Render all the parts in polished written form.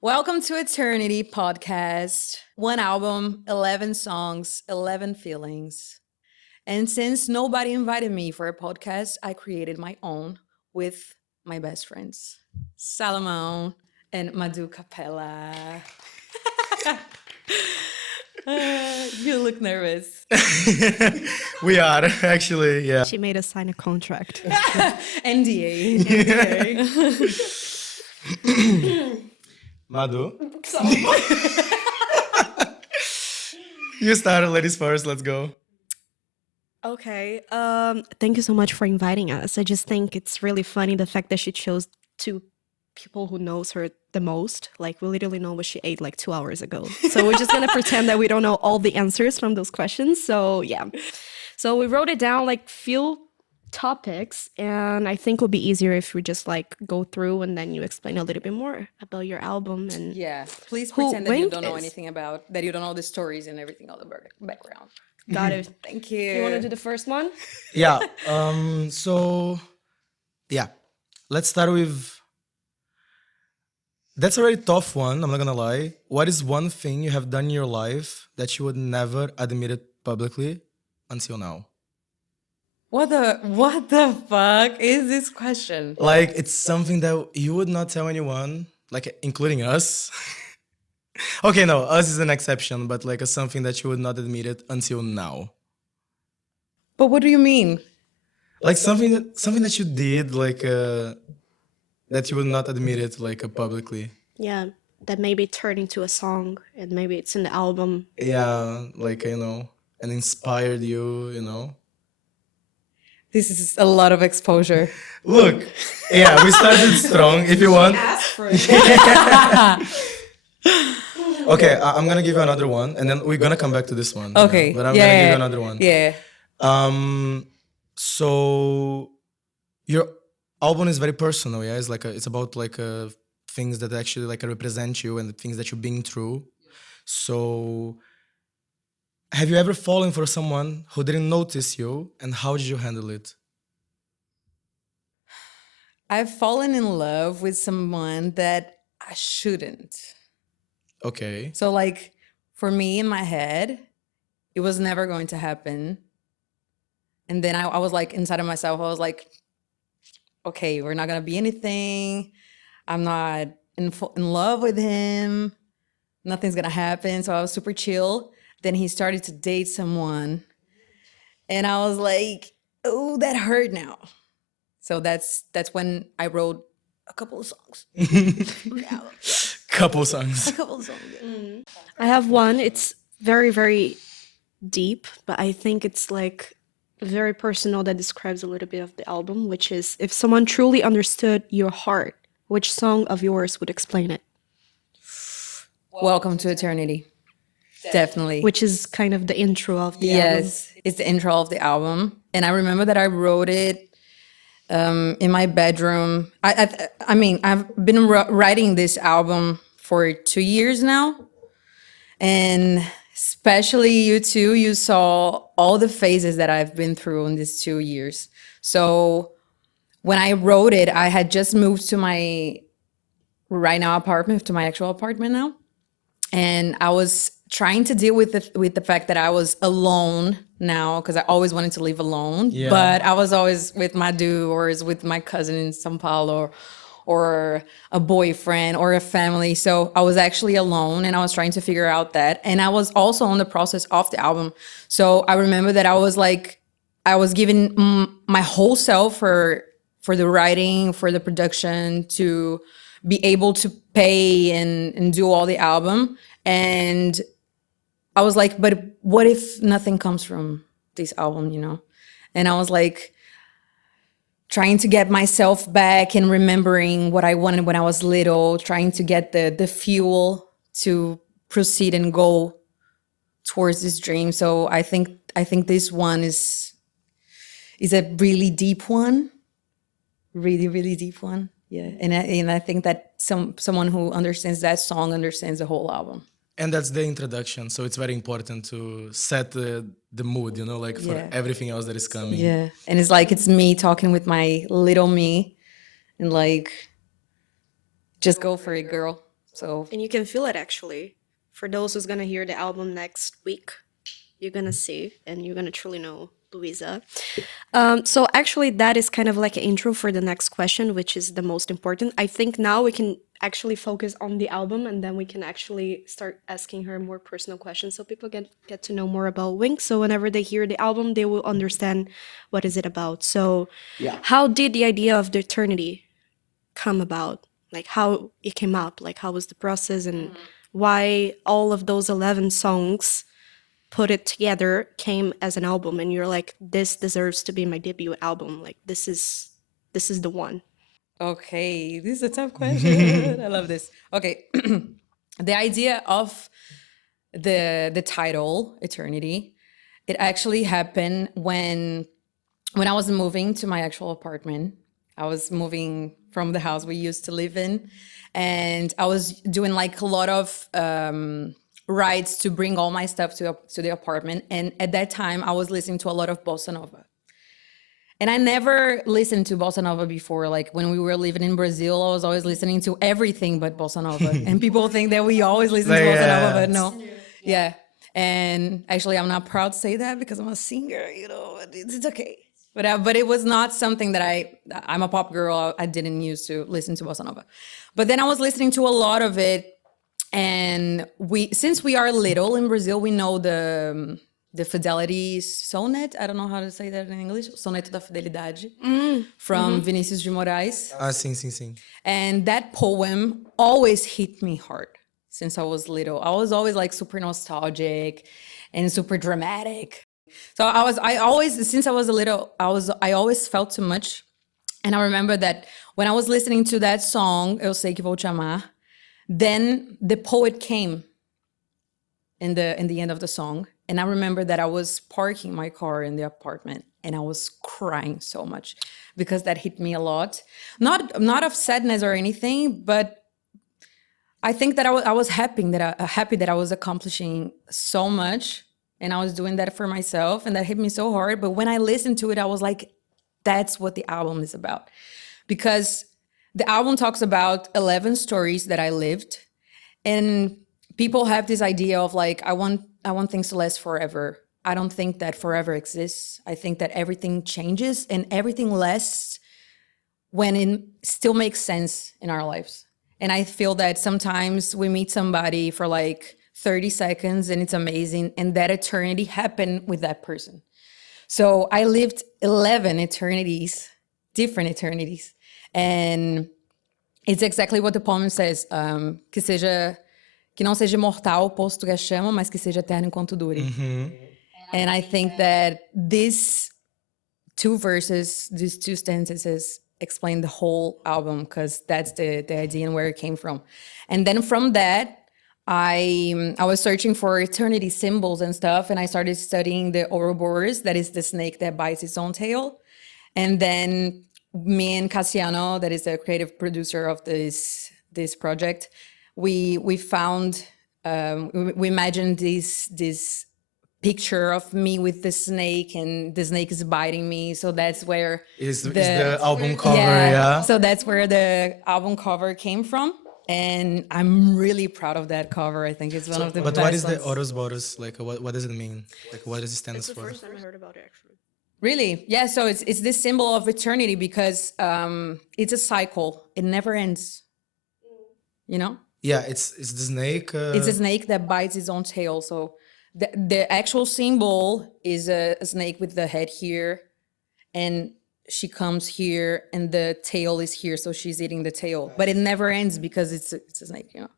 Welcome to Eternity podcast. One album, 11 songs, 11 feelings. And since nobody invited me for a podcast, I created my own with my best friends, Salomon and Madhu Capella. You look nervous. We are actually, yeah. She made us sign a contract. NDA. Madhu, you started, ladies first. Let's go. Okay. Thank you so much for inviting us. I just think it's really funny the fact that she chose two people who knows her the most. Like we literally know what she ate like 2 hours ago. So we're just gonna pretend that we don't know all the answers from those questions. So yeah. So we wrote it down like few topics, and I think it would be easier if we just like go through and then you explain a little bit more about your album and Yeah, please Who pretend that you Winck don't know is. anything about, that you don't know the stories and everything on the background. got it. Thank you. You want to do the first one? Yeah. So, yeah. Let's start with. That's a very tough one. I'm not gonna lie. What is one thing you have done in your life that you would never admit it publicly until now? What the fuck is this question? Like it's something that you would not tell anyone, like including us. Okay, no, us is an exception, but like something that you would not admit it until now. But what do you mean? Like something that you did, like that you would not admit it like publicly. Yeah, that maybe turned into a song and maybe it's in the album. Yeah, like and inspired you, This is a lot of exposure. Look, yeah, we started strong. If you want, okay, I'm gonna give you another one, and then we're gonna come back to this one. Okay. But I'm yeah, gonna give you another one. Yeah. So your album is very personal, yeah. It's like it's about like things that actually like represent you and the things that you've been through. So, have you ever fallen for someone who didn't notice you, and how did you handle it? I've fallen in love with someone that I shouldn't. Okay. So like for me in my head, it was never going to happen. And then I was like inside of myself, I was like, okay, we're not gonna be anything. I'm not in love with him. Nothing's gonna happen. So I was super chill. Then he started to date someone. And I was like, oh, that hurt now. So that's when I wrote a couple of songs. Yeah, Couple songs. a couple of songs. I have one. It's very, very deep, but I think it's like very personal that describes a little bit of the album, which is if someone truly understood your heart, which song of yours would explain it? Welcome to Eternity. Definitely. Which is kind of the intro of the album. Yes, it's the intro of the album. And I remember that I wrote it in my bedroom. I mean, I've been writing this album for 2 years now. And especially you two, you saw all the phases that I've been through in these 2 years. So when I wrote it, I had just moved to my right now apartment, to my actual apartment now. And I was trying to deal with the fact that I was alone now, because I always wanted to live alone. Yeah. But I was always with my dude or is with my cousin in São Paulo or a boyfriend or a family. So I was actually alone and I was trying to figure out that. And I was also on the process of the album. So I remember that I was like, I was giving my whole self for the writing, for the production, to be able to pay and do all the album. And I was like, but what if nothing comes from this album, And I was like trying to get myself back and remembering what I wanted when I was little, trying to get the fuel to proceed and go towards this dream. So I think this one is a really deep one. Really, really deep one. Yeah. And I think that someone who understands that song understands the whole album. And that's the introduction, so it's very important to set the mood, like for Yeah. everything else that is coming. Yeah. And it's like it's me talking with my little me and like just go for it, girl. So And you can feel it actually. For those who's gonna hear the album next week, you're gonna see and you're gonna truly know Luisa. So actually, that is kind of like an intro for the next question, which is the most important. I think now we can actually focus on the album, and then we can actually start asking her more personal questions, so people get to know more about Winck. So whenever they hear the album, they will understand what is it about. So, how did the idea of the eternity come about? Like how it came up? Like how was the process, and why all of those 11 songs put it together came as an album, and you're like, this deserves to be my debut album, like this is the one. okay, this is a tough question. I love this. Okay, the idea of the title Eternity, it actually happened when I was moving to my actual apartment. I was moving from the house we used to live in, and I was doing like a lot of rides to bring all my stuff to the apartment. And at that time, I was listening to a lot of bossa nova. And I never listened to bossa nova before. Like when we were living in Brazil, I was always listening to everything but bossa nova. And people think that we always listen to bossa nova, but no. Yeah. And actually, I'm not proud to say that because I'm a singer, but it's okay. But it was not something that I'm a pop girl. I didn't used to listen to bossa nova. But then I was listening to a lot of it. And since we are little in Brazil, we know the fidelity sonnet. I don't know how to say that in English. Soneto da Fidelidade from Vinícius de Moraes. Ah, sim. And that poem always hit me hard since I was little. I was always like super nostalgic and super dramatic. So I always, since I was a little, I always felt too much. And I remember that when I was listening to that song, Eu Sei Que Vou Te Amar, then the poet came in the end of the song. And I remember that I was parking my car in the apartment and I was crying so much because that hit me a lot. Not of sadness or anything, but I think that I was happy that I was accomplishing so much and I was doing that for myself, and that hit me so hard. But when I listened to it, I was like, that's what the album is about. Because the album talks about 11 stories that I lived, and people have this idea of like, I want things to last forever. I don't think that forever exists. I think that everything changes and everything lasts when it still makes sense in our lives. And I feel that sometimes we meet somebody for like 30 seconds and it's amazing, and that eternity happened with that person. So I lived 11 eternities, different eternities. And it's exactly what the poem says, que não seja mortal, posto que a chama, mas que seja eterno enquanto dure. And I think that these two verses, these two sentences explain the whole album, because that's the idea and where it came from. And then from that, I was searching for eternity symbols and stuff, and I started studying the Ouroboros, that is the snake that bites its own tail. And then me and Cassiano, that is the creative producer of this project, we found we imagined this picture of me with the snake, and the snake is biting me. So that's where Is the album cover, yeah. So that's where the album cover came from. And I'm really proud of that cover. I think it's one of the best. But what is the ones. Ouroboros? Like, what does it mean? Like, what does it stand It's the for? first time I heard about it actually. Really? Yeah, so it's this symbol of eternity because it's a cycle. It never ends. You know? Yeah, it's the snake. It's a snake that bites its own tail. So the actual symbol is a snake with the head here, and she comes here, and the tail is here, so she's eating the tail. But it never ends because it's a snake, you know?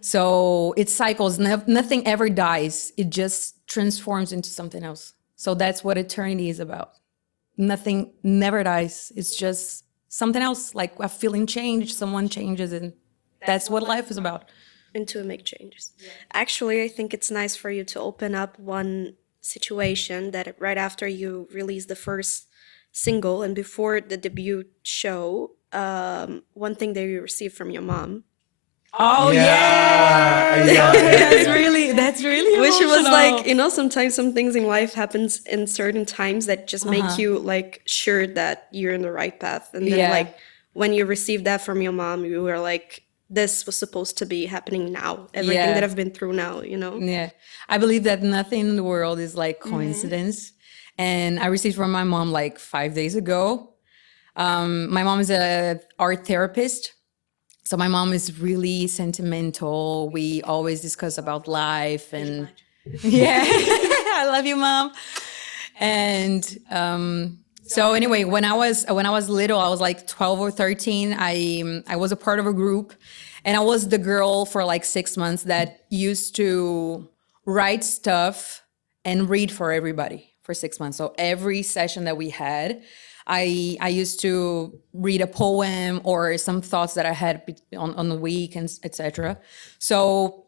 So it cycles. Nothing ever dies. It just transforms into something else. So that's what eternity is about. Nothing never dies. It's just something else, like a feeling change, someone changes, and that's what life is about. And to make changes. Actually, I think it's nice for you to open up one situation that right after you release the first single and before the debut show, one thing that you received from your mom, Oh yeah. that's really which was emotional. like, sometimes some things in life happens in certain times that just make you like sure that you're in the right path. And then Yeah. like when you received that from your mom, you were like, this was supposed to be happening now. Everything that Yeah. I've been through now, you know? Yeah. I believe that nothing in the world is like coincidence. And I received from my mom like 5 days ago. My mom is a art therapist. So my mom is really sentimental. We always discuss about life and yeah, I love you, mom. And so anyway, when I was little, I was like 12 or 13. I was a part of a group, and I was the girl for like 6 months that used to write stuff and read for everybody for 6 months. So every session that we had, I used to read a poem or some thoughts that I had on the week and etc. So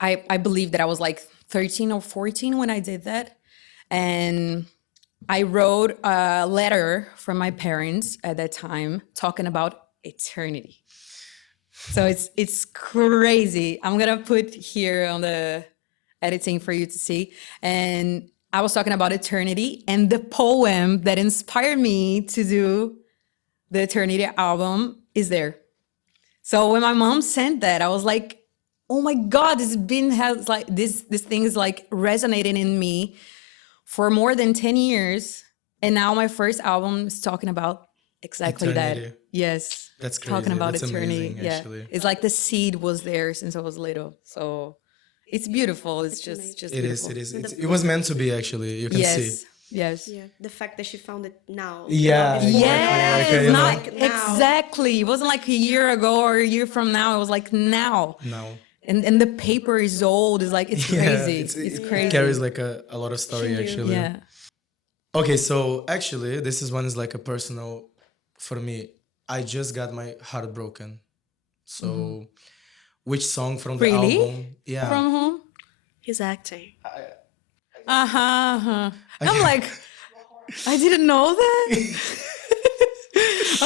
I believe that I was like 13 or 14 when I did that. And I wrote a letter from my parents at that time talking about eternity. So it's crazy. I'm gonna put here on the editing for you to see. And I was talking about eternity, and the poem that inspired me to do the Eternity album is there. So when my mom sent that, I was like, "Oh my God, this thing is like resonating in me for more than 10 years." And now my first album is talking about exactly Eternity. that. Yes. That's Talking crazy. about That's eternity. amazing, Yeah. actually. It's like the seed was there since I was little. So it's beautiful. It's just It is. beautiful. It is. It was meant to be. Actually, you can see. Yes. Yes. Yeah, the fact that she found it now. Yeah, Before, exactly. Yes, Like, you know. not like now. exactly. It wasn't like a year ago or a year from now. It was like now. No. And the paper is old. It's like it's Yeah, crazy. it's, It's it crazy. carries like a lot of story, She knew. actually. Yeah. Okay, so actually, this is one is like a personal for me. I just got my heart broken. So, which song from the Really? album? Yeah. From whom? He's acting. Uh-huh. Uh-huh. I'm like, I didn't know that.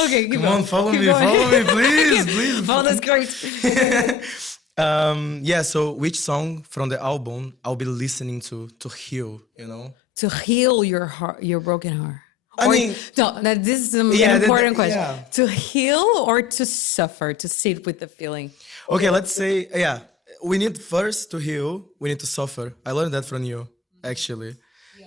Okay, keep Come going. on, follow Keep me, going. follow me, please, please. Oh, that's great. Yeah. So, which song from the album I'll be listening to heal? You know. To heal your heart, your broken heart. I mean, No, this is an Yeah, important question. yeah. To heal or to suffer, to sit with the feeling? okay, let's say, yeah, we need first to heal, we need to suffer. I learned that from you, actually.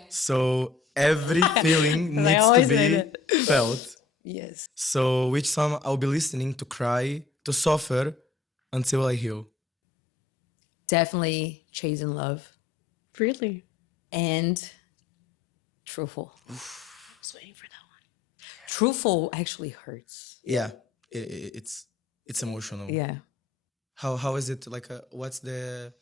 So every feeling I needs to always say be that. felt. Yes. So which song I'll be listening to cry, to suffer until I heal? Definitely Chasing Love Really? and Truthful. I was waiting for that one. Truthful actually hurts. Yeah, it's emotional. Yeah. How is it like? What's the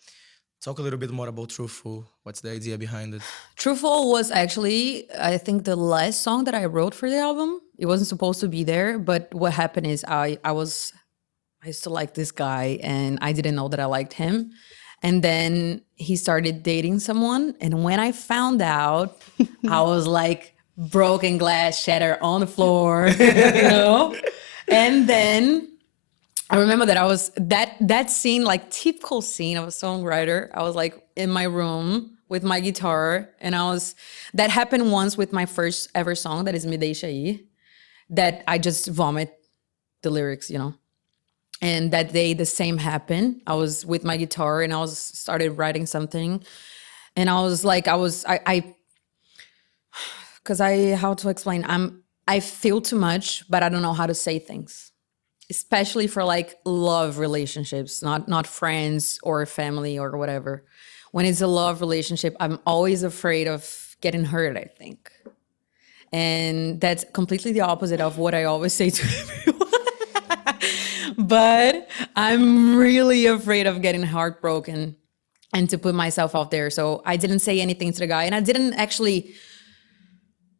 talk a little bit more about Truthful? What's the idea behind it? Truthful was actually, I think, the last song that I wrote for the album. It wasn't supposed to be there, but what happened is I used to like this guy and I didn't know that I liked him. And then he started dating someone. And when I found out, I was like broken glass shatter on the floor, you know? And then I remember that I was that scene, like typical scene of a songwriter. I was like in my room with my guitar, and that happened once with my first ever song, that is Me Deixa Aí, that I just vomit the lyrics, you know. And that day the same happened. I was with my guitar and I started writing something, and I was like, because how to explain? I feel too much, but I don't know how to say things, especially for like love relationships, not friends or family or whatever. When it's a love relationship, I'm always afraid of getting hurt, I think. And that's completely the opposite of what I always say to everyone. But I'm really afraid of getting heartbroken and to put myself out there. So I didn't say anything to the guy, and I didn't actually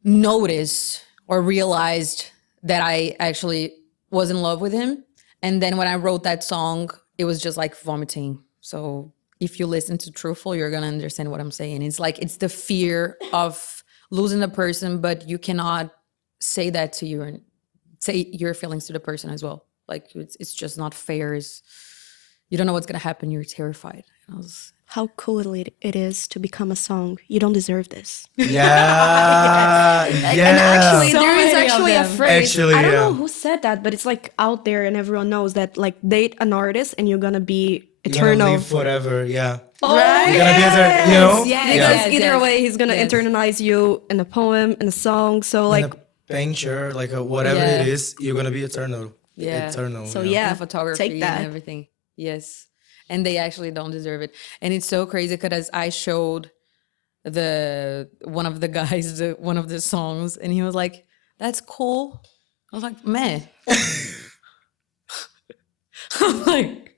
notice or realized that I actually was in love with him. And then when I wrote that song, it was just like vomiting. So if you listen to Truthful, you're gonna understand what I'm saying. It's like it's the fear of losing the person, but you cannot say that to say your feelings to the person as well. Like it's just not fair. You don't know what's gonna happen. You're terrified. And I was, How cool it is to become a song. You don't deserve this. Yeah, And yeah. actually, So there is many of actually a them. phrase. Actually, I don't know yeah. who said that, but it's like out there, and everyone knows that. Like, date an artist, and you're gonna be You're gonna eternal. live forever. Yeah. Right? You're gonna be there, you know? Yes, Because yes, either yes, way, he's gonna yes. internalize you in a poem, in a song. So, In like, a painter, like whatever Yeah. it is, you're gonna be eternal. Yeah. Eternal. so yeah. yeah, And photography take and that. everything. Yes. And they actually don't deserve it. And it's so crazy because I showed one of the guys one of the songs, and he was like, "That's cool." I was like, "Man." I'm like,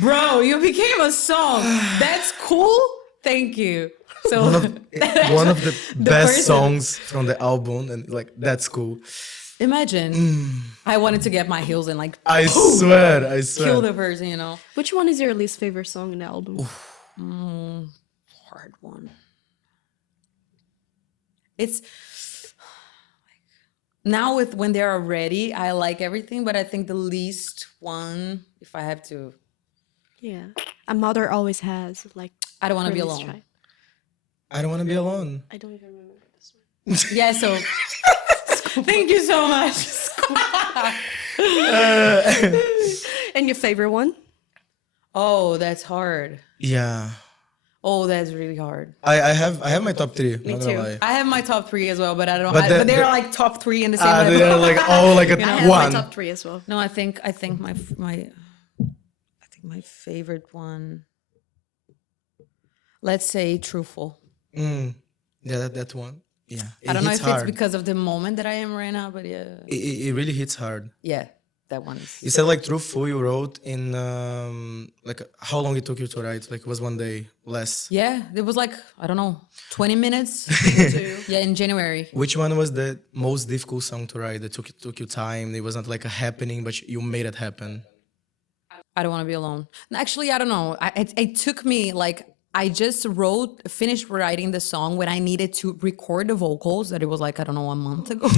"Bro, you became a song. That's cool. Thank you." So One of the best person- songs from the album, and like that's cool. imagine I wanted to get my heels and like I swear, I swear. kill the person, you know. Which one is your least favorite song in the album? Hard one. It's now with when they're ready, I like everything, but I think the least one, if I have to, Yeah, a mother always has. Like, I don't want to be her alone. least try. I don't want to be alone. I don't even remember this one. Yeah, so thank you so much. And your favorite one? Oh, that's hard. Yeah, Oh, that's really hard. I have my top three. Me not too. gonna lie. I have my top 3 as well, but I don't. But But, the- they're the- like top 3 in the same level. They're like all like a I have one. my top 3 as well. No, I think my favorite one. Let's say truthful. Yeah, that one. Yeah, I don't know hits if hard. it's because of the moment that I am right now, but yeah, it really hits hard. yeah, that one is. You said like truthful. You wrote in like how long it took you to write? Like it was one day, less. Yeah, it was like I don't know, 20 minutes. Yeah, in January. Which one was the most difficult song to write? That took you time. It wasn't like a happening, but you made it happen. I don't want to be alone. Actually, I don't know. It took me like I just finished writing the song when I needed to record the vocals. That it was like I don't know, a month ago.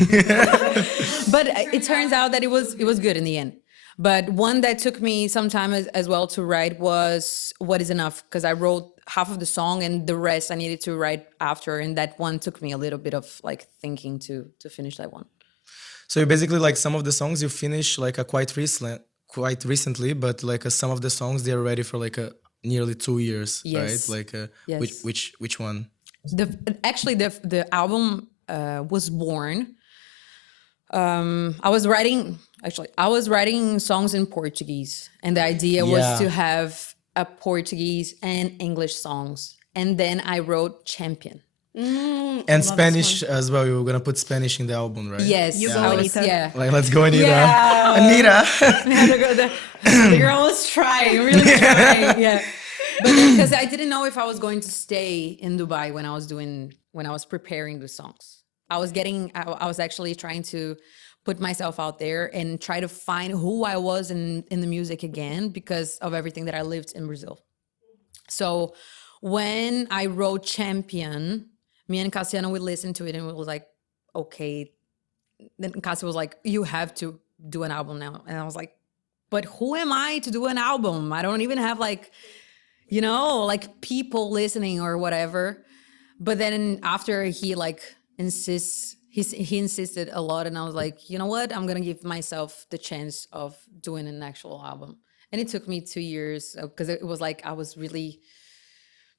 But it turns out that it was good in the end. But one that took me some time as well to write was "What Is Enough," because I wrote half of the song and the rest I needed to write after, and that one took me a little bit of like thinking to finish that one. So you basically like some of the songs you finish like a quite recently, but like some of the songs they're ready for like a nearly 2 years, Yes. right? Like Yes. which one? Actually the album was born. I was writing songs in Portuguese, and the idea Yeah. was to have a Portuguese and English songs, and then I wrote Champion. And Spanish as well. You're gonna put Spanish in the album, right? Yes, You I go, was- Anita. Yeah. Like let's go, Anita. Yeah. Anita. The girl was trying, really trying. Yeah. But because I didn't know if I was going to stay in Dubai when I was preparing the songs. I was actually trying to put myself out there and try to find who I was in the music again because of everything that I lived in Brazil. So when I wrote Champion, me and Cassiano, we listened to it and we was like, okay. Then Cassie was like, you have to do an album now. And I was like, but who am I to do an album? I don't even have like, like people listening or whatever. But then after he like he insisted a lot, and I was like, you know what? I'm gonna give myself the chance of doing an actual album. And it took me 2 years because it was like I was really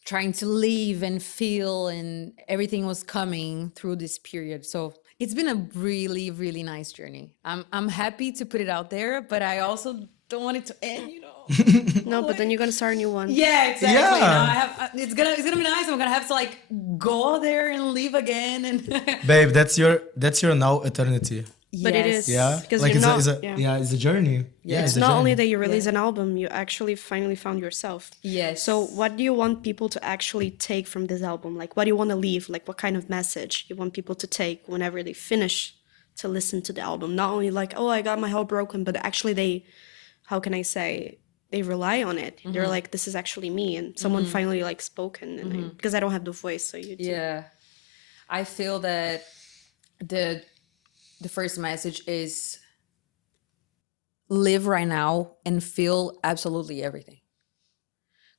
trying to live and feel, and everything was coming through this period. So it's been a really, really nice journey. I'm happy to put it out there, but I also don't want it to end, No, but then you're gonna start a new one. Yeah, exactly. Yeah. Now it's gonna be nice. I'm gonna have to like go there and leave again, and Babe, that's your now eternity. But it is. Yeah. Because Like you're not. it's a journey. Yeah. It's a not only journey. that you release an album, you actually finally found yourself. Yes. So what do you want people to actually take from this album? Like, what do you want to leave? Like, what kind of message you want people to take whenever they finish to listen to the album? Not only like, oh, I got my heart broken, but actually they, how can I say, they rely on it. They're like, this is actually me, and someone finally like spoken. And because I don't have the voice, so you do. Yeah, I feel that the first message is live right now and feel absolutely everything.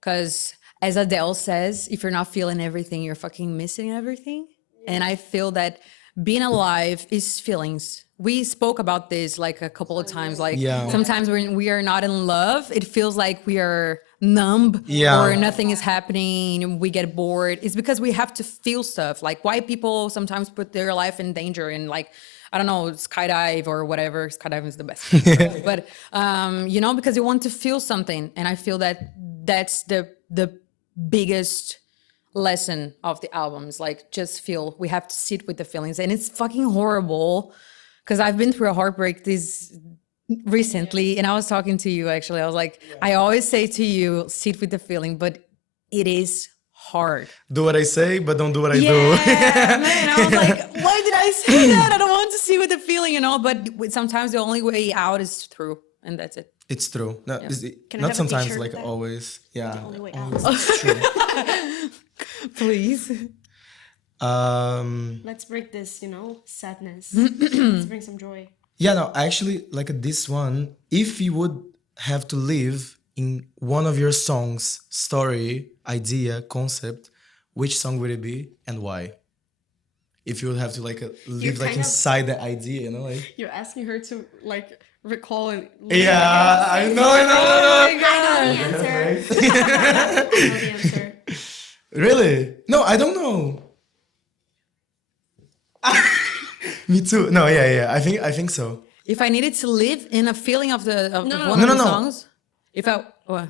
Because as Adele says, if you're not feeling everything, you're fucking missing everything. And I feel that being alive is feelings. We spoke about this like a couple of times. Like Yeah. sometimes when we are not in love, it feels like we are numb Yeah. or nothing is happening and we get bored. It's because we have to feel stuff. Like why people sometimes put their life in danger and like, I don't know, skydive or whatever. Skydiving is the best. But, you know, because you want to feel something. And I feel that that's the biggest lesson of the albums. Like just feel, we have to sit with the feelings. And it's fucking horrible because I've been through a heartbreak this recently and I was talking to you actually. I was like, I always say to you, sit with the feeling, but it is hard. Do what I say, but don't do what I Yeah, do. man. I was like, why did I say that? I don't want to sit with the feeling, you know, but sometimes the only way out is through and that's it. It's true. No, Can I not have a sometimes, picture like of that? always. Yeah. The only way out. always, it's true. Please. Let's break this, sadness. Let's bring some joy. Yeah, no, actually, like this one, if you would have to live in one of your songs, story, idea, concept, which song would it be and why? If you would have to like live like kind of- inside the idea, you know, like. You're asking her to recall and. Yeah, I know. I know the answer. I know the answer. Really? No, I don't know. Me too. No, yeah. I think so. If I needed to live in a feeling of one No, of no, the no. songs, if I what?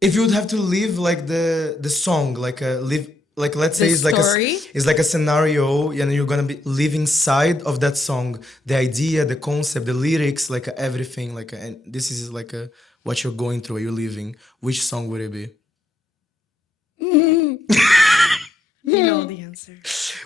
If you would have to live like the song, like live, like let's say The it's like story? it's like a scenario, and you're gonna be living inside of that song, the idea, the concept, the lyrics, like everything, like and this is like what you're going through, you're living. Which song would it be? You know the answer.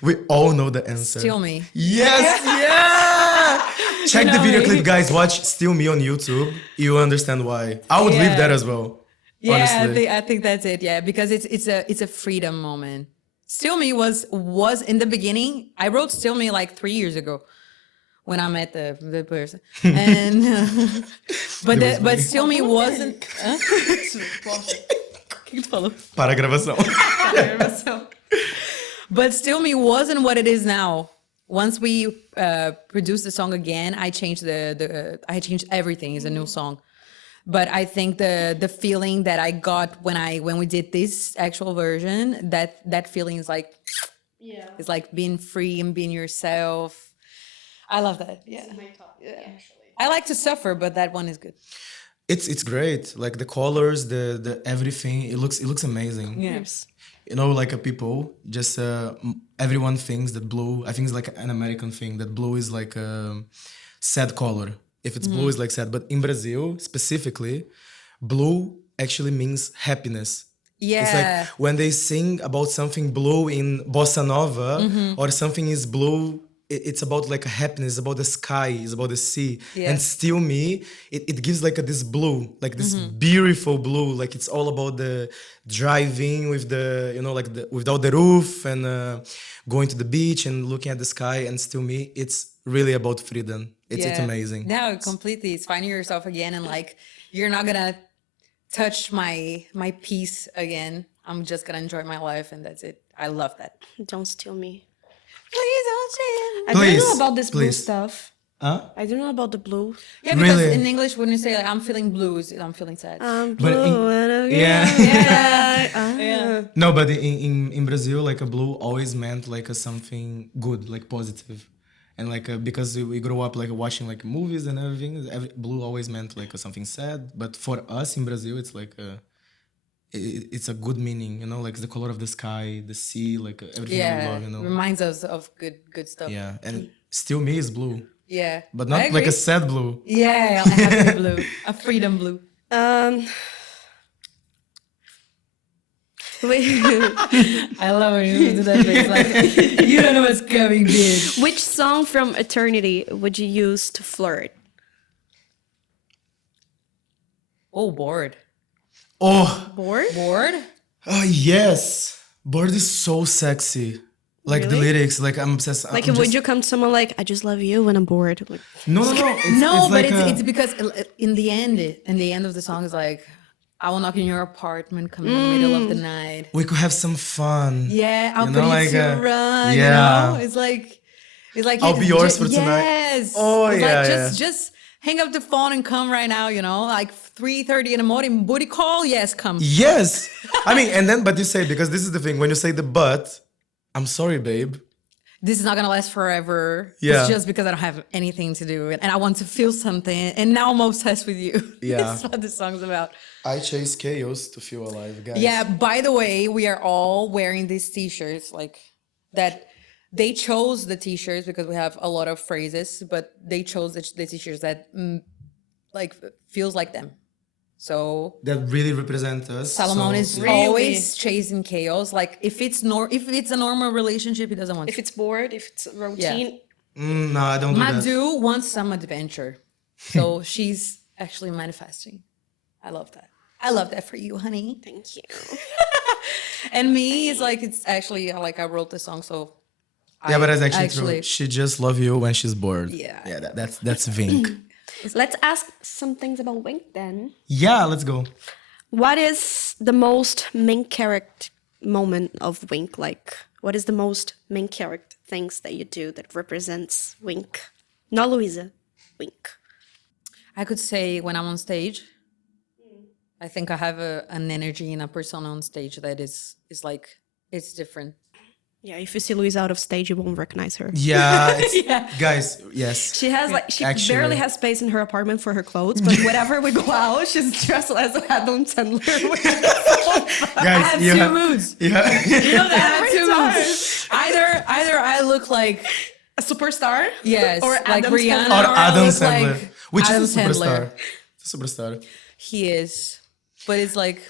We all know the answer. Steal Me. Yes, yeah. Check the video clip, guys. Watch "Steal Me" on YouTube. You understand why. I would leave Yeah. that as well. Yeah, honestly. I think that's it. Yeah, because it's a freedom moment. Steal Me was in the beginning. I wrote Steal Me like 3 years ago when I met the person, and but Steal Me wasn't. O que tu falou? Para a gravação. But Still Me wasn't what it is now. Once we produced the song again, I changed I changed everything. It's a new song. But I think the feeling that I got when we did this actual version, that feeling is like, it's like being free and being yourself. I love that. Yeah. I like to suffer, but that one is good. It's great. Like the colors, the everything. It looks amazing. Yes. You know, like people just everyone thinks that blue. I think it's like an American thing that blue is like a sad color. If it's blue, it's like sad. But in Brazil specifically, blue actually means happiness. Yeah. It's like when they sing about something blue in bossa nova or something is blue. It's about like a happiness, about the sky, it's about the sea. Yeah. And Still Me, it gives like this blue, like this beautiful blue. Like it's all about the driving with the, you know, like without the roof and going to the beach and looking at the sky. And Still Me, it's really about freedom. It's amazing. No, completely. It's finding yourself again and like you're not gonna touch my peace again. I'm just gonna enjoy my life and that's it. I love that. Don't steal me. Please don't I don't Please, know about this blue please. stuff. Huh? I don't know about the blue. Yeah, because Really? in English, when you say like I'm feeling blues, I'm feeling sad. But Yeah. No, but in Brazil, like a blue always meant like a something good, like positive. And like because we grew up like watching like movies and everything, blue always meant like something sad. But for us in Brazil, it's like it's a good meaning, you know, like the color of the sky, the sea, like everything that we Yeah, love, you know. reminds us of good stuff. Yeah, and Still Me is blue, Yeah, but I not like a agree. sad blue. Yeah, a happy blue, a freedom blue. Wait. I love when you do that face. Like you don't know what's coming, bitch. Which song from Eternity would you use to flirt? Oh, bored. Oh, Bored? Bored? oh yes, Bird is so sexy. Like the Really? lyrics, like I'm obsessed. Like, I'm would just, you come to someone like, I just love you when I'm bored? Like, no, no, no. It's, No, it's but like it's because in the end of the song is like, I will knock in your apartment, come in the middle of the night. we could have some fun. Yeah, I'll You put know, you like, to run. yeah. You know, it's like I'll be yours for tonight. Yes. Oh, it's yeah, like yeah. just hang up the phone and come right now. You know, like 3:30 in the morning, booty call. Yes, come. Yes. I mean, and then, but you say, because this is the thing, when you say the but, I'm sorry, babe. This is not gonna last forever. Yeah. It's just because I don't have anything to do and I want to feel something. And now I'm obsessed with you. Yeah. That's what this song's about. I chase chaos to feel alive, guys. Yeah, by the way, we are all wearing these t-shirts like that. They chose the t-shirts because we have a lot of phrases, but they chose the t-shirts that like feels like them. So That really represent us. Salomon so, is yeah. always chasing chaos. Like if it's a normal relationship, he doesn't want. if it's bored, if it's routine, No, I don't do that. Madu wants some adventure, so she's actually manifesting. I love that. I love that for you, honey. thank you. And me is like it's actually like I wrote the song, so Yeah, but it's actually, actually true. She just love you when she's bored. Yeah. Yeah, that's Winck. Let's ask some things about Winck then. Yeah, let's go. What is the most main character moment of Winck? Like, what is the most main character things that you do that represents Winck? Not Louisa, Winck. I could say when I'm on stage, I think I have an energy and a persona on stage that is like it's different. Yeah, if you see Louisa out of stage, you won't recognize her. Yeah, guys, yes. She has like she Actually. barely has space in her apartment for her clothes, but whenever we go out, she's dressed as Adam Sandler. I Guys, have you two have, moods. yeah. You know that I have Every two time. moods. Either I look like A superstar? yes, Or like Adam Rihanna, Sandler. Or I Adam look Sandler. like Which Adam is a superstar. Sandler. It's a superstar. He is, but it's like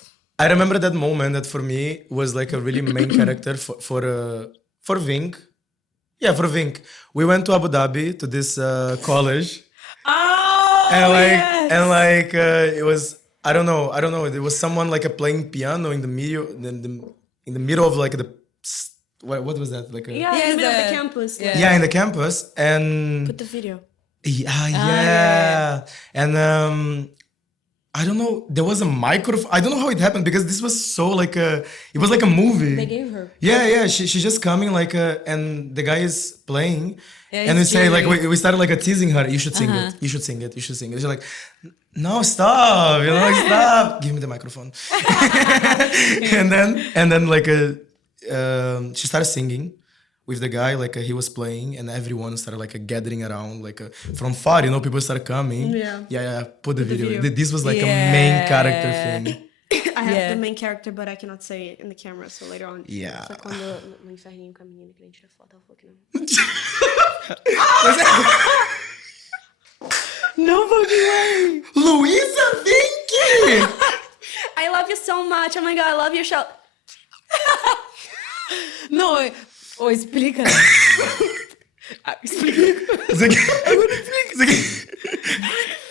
I remember that moment that for me was like a really main character for Winck. Yeah, for Winck. We went to Abu Dhabi to this college. oh And like it was I don't know. There was someone like playing piano in the middle of like what was that? Like a, Yeah, Yeah, in the middle of the- the campus. yeah. Like, yeah, in the campus. And put the video. yeah. And I don't know. There was a microphone. I don't know how it happened because this was so like it was like a movie. They gave her. Yeah. She's just coming like and the guy is playing. Yeah, And we he's say like cheering. we started like teasing her. You should sing it. You should sing it. You should sing it. She's like, no, stop. You know, like stop. Give me the microphone. and then like she started singing with the guy. Like he was playing, and everyone started like gathering around. Like from far, you know, people started coming. Yeah. Put the video. video. This was like a main character thing. I have Yeah. the main character, but I cannot say it in the camera, so later on. Yeah. Foi quando no inferninho com a menina que a gente tira foto, ela falou que não. no fucking way. Luisa Winck! I love you so much. Oh my god, I love your show. No, explica. Explica. Isso aqui.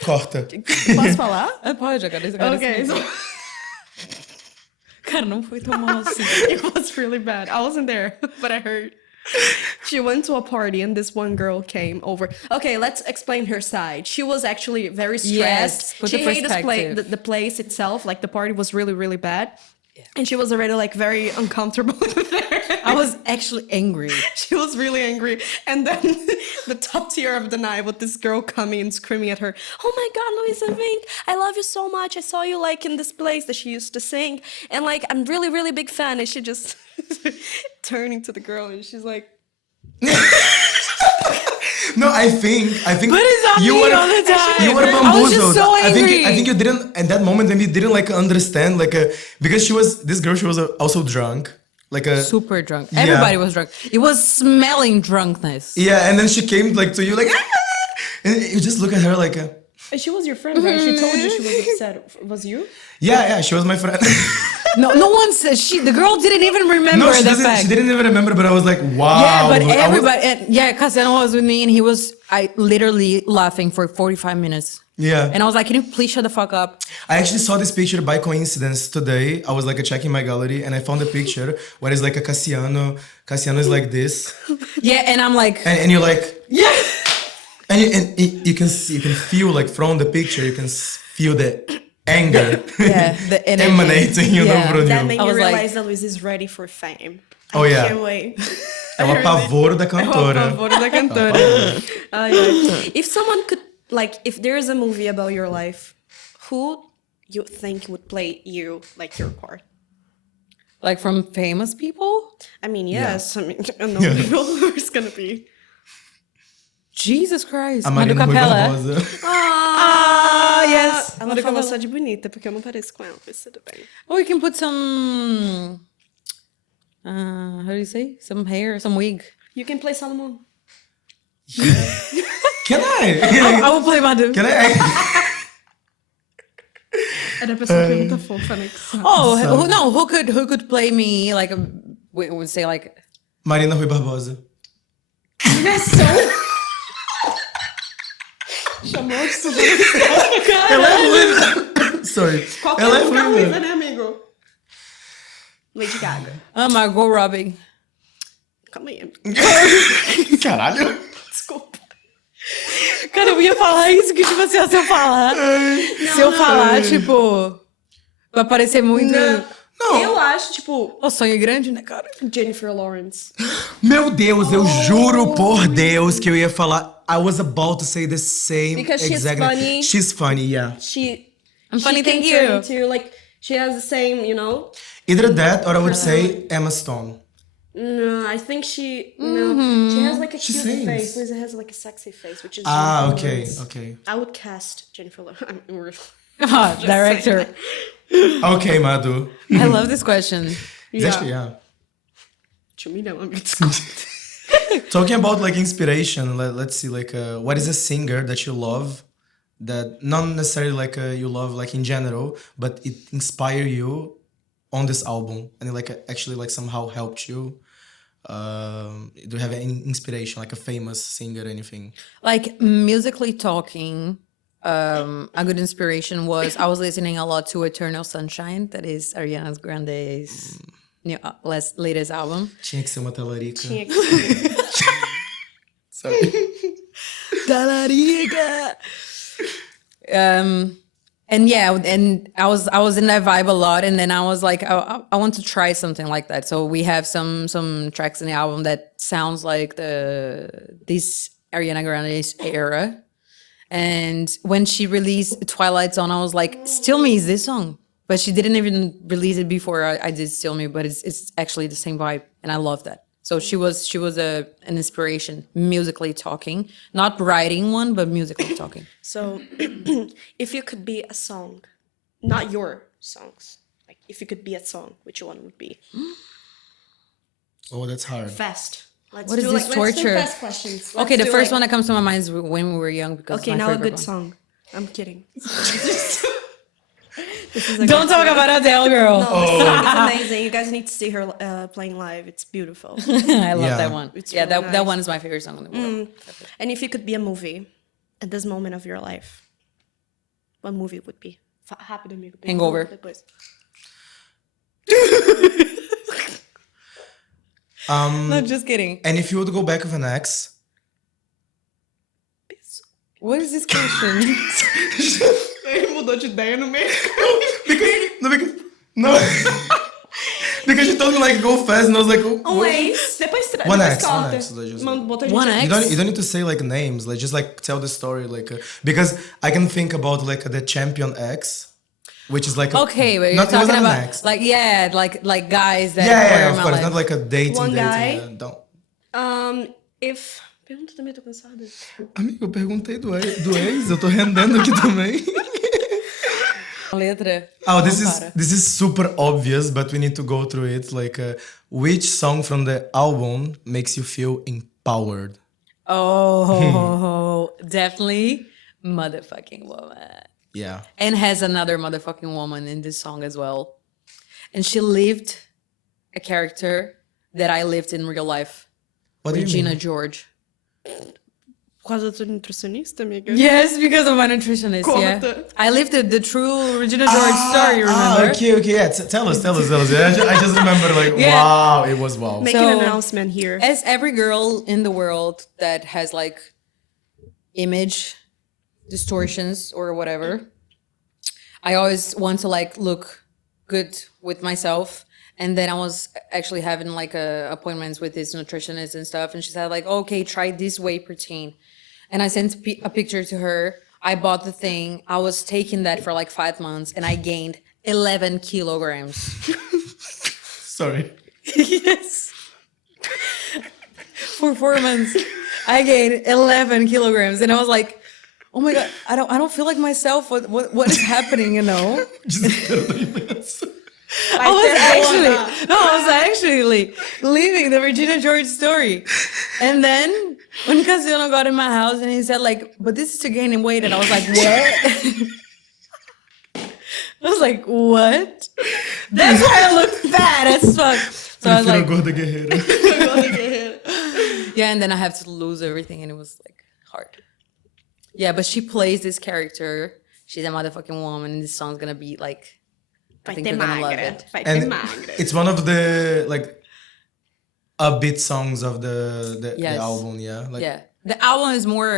Corta. Posso falar? Pode, agora. Okay, so Cara, não foi tão mal assim. it was really bad. I wasn't there, but I heard. She went to a party and this one girl came over. Okay, let's explain her side. She was actually very stressed. Yes, put She the hated perspective. the place itself. Like the party was really, really bad. And she was already like very uncomfortable there. I was actually angry. She was really angry. And then the top tier of the night with this girl coming and screaming at her, oh my God, Louisa Winck, I love you so much. I saw you like in this place that she used to sing. And like, I'm really, really big fan. And she just turning to the girl and she's like, No, I think But it's on you me were all the time. you were I was just bamboozled. so I angry. think you didn't at that moment. Maybe you didn't like understand like because she was also drunk like a Super drunk. Yeah. Everybody was drunk. It was smelling drunkenness. yeah, and then she came like to you like and you just look at her like and she was your friend, right? She told you she was upset. Was you? yeah, she was my friend. No one says the girl didn't even remember No, she the fact. didn't even remember, but I was like, wow. Yeah, but I was- everybody, Cassiano was with me and I literally laughing for 45 minutes. Yeah. And I was like, can you please shut the fuck up? I actually saw this picture by coincidence today. I was like checking my gallery and I found a picture where it's like a Cassiano. Cassiano is like this. Yeah, and I'm like, And you're like, yeah. You can see, you can feel like from the picture, you can feel the anger yeah, the energy. emanating, you know, Yeah. from That you. made I me was like- realize that Luis is ready for fame. Oh, I yeah. can't wait. É o apavoro da cantora. da cantora. Ai, ai. If someone could, like, if there is a movie about your life, who you think would play you, like, your part? Like from famous people? I mean, yes. I mean, I know people who it's gonna be. Jesus Christ. A Madu Marina Rui Capella. Barbosa. Ah, yes. Ela Madu falou Capella. só de bonita, porque eu não pareço com ela, mas tudo bem. Or we can put some, how do you say? Some hair, some wig. You can play Solomon. Can I? I will play Madu. Can I? Era a pessoa que é muito fofa, né? Oh, who could play me like we would say like Marina Rui Barbosa. Chamou de tudo. Ela é ruiva. Sorry. Qualquer Ela é um fica ruiva. ruiva, né, amigo? Lady Gaga. Margot Robbie. Calma aí. Caralho. Desculpa. Cara, eu ia falar isso que tipo assim, ó, se eu falar, tipo, vai parecer muito Não. Eu acho, tipo, o sonho é grande, né, cara? Jennifer Lawrence. Meu Deus, eu juro por Deus que eu ia falar. I was about to say the same Because she's exactly. funny. She's funny, yeah. I'm funny, she thank can you. turn into, like, she has the same, you know? Either that or I would say Emma Stone. No, I think she, no. She has, like, a She cute sings. face. Lisa has, like, a sexy face, which is Ah, Jennifer okay, Lawrence. okay. I would cast Jennifer Lawrence. Ah, director. Okay, Madu. I love this question. Yeah. Deixa eu me dar uma desculpa. Talking about like inspiration, let's see, like, what is a singer that you love, that not necessarily like you love like in general, but it inspired you on this album and it like actually like somehow helped you. Do you have any inspiration, like a famous singer or anything? Like musically talking, a good inspiration was I was listening a lot to Eternal Sunshine, that is Ariana Grande's latest album. Tinha que ser uma talarica. Tinha que ser. Sorry. Talarica. And yeah, and I was in that vibe a lot, and then I was like, I want to try something like that. So we have some tracks in the album that sounds like this Ariana Grande's era. And when she released Twilight Zone, I was like, Still Me is this song. But she didn't even release it before I did Still Me, but it's actually the same vibe, and I love that. So she was an inspiration, musically talking, not writing one, but musically talking. So, if you could be a song, not your songs, like if you could be a song, which one would be? Oh, that's hard. Fast. Let's What is do, this like, let's do torture? fast questions. Okay, Let's the do, first like- one that comes to my mind is when we were young, because Okay, it's my now a favorite good one. song. I'm kidding. Don't talk about Adele, girl. No, this song is amazing. You guys need to see her playing live. It's beautiful. I love Yeah. that one. It's Yeah, really that nice. one is my favorite song in the world. And if you could be a movie at this moment of your life, what movie would be? Rápido, amigo. Hangover. Depois. No, just kidding. And if you would go back with an ex, What is this question? Ele mudou de ideia no meio. because you told me like go fast and I was like, what? ex. Depois One depois ex, conta. one ex, like, just- Bota a gente One aqui. ex? You don't need to say like names, like just like tell the story, like because I can think about like the champion X, which is like Okay, but you're not, it talking wasn't an about ex. like guys that yeah, were in of my course, life. not like a dating. One guy. Don't. If... Pergunta também, tô cansada. Amigo, eu perguntei do ex, eu tô rendendo aqui também. Letra. Oh, Não para. this is super obvious, but we need to go through it. Like, which song from the album makes you feel empowered? Oh, definitely Motherfucking Woman. Yeah. And has another motherfucking woman in this song as well. And she lived a character that I lived in real life. What do you Regina mean? George. Por causa da tua nutricionista, amiga? Yes, because of my nutritionist. Yeah, Conta. I lived the true Regina George story. Remember? Okay. Yeah. Tell us. Yeah, I just remember like, Yeah. wow, it was wow. Make an So- announcement here. As every girl in the world that has like image distortions or whatever, I always want to like look good with myself. And then I was actually having like appointments with this nutritionist and stuff, and she said like, okay, try this whey protein. And I sent a picture to her. I bought the thing. I was taking that for like 5 months, and I gained 11 kilograms. Sorry. Yes. For 4 months, I gained 11 kilograms, and I was like, "Oh my god, I don't feel like myself. What is happening? You know?" I was actually living the Regina George story, and then when Cassiano got in my house and he said like, "But this is to gain weight," and I was like, "What?" I was like, "What?" That's why I look fat as fuck. So I was like, Gorda guerreira. yeah, and then I have to lose everything, and it was like hard. Yeah, but she plays this character. She's a motherfucking woman, and this song's gonna be like, I Vai think ter you're gonna love magra. it. Vai ter And magra. it's one of the like upbeat songs of the Yes. album. Yeah. Like, Yeah, the album is more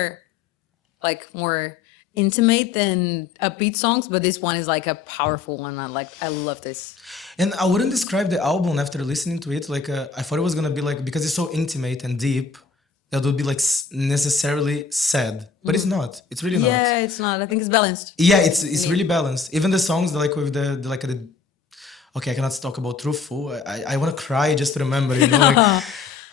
intimate than upbeat songs, but this one is like a powerful one. I love this. And I wouldn't describe the album after listening to it. Like, I thought it was gonna be like, because it's so intimate and deep, that would be like necessarily sad, but it's not. It's really not. Yeah, it's not. I think it's balanced. Yeah, it's really balanced. Even the songs like with the okay, I cannot talk about Truthful. I want to cry just to remember. You know, like,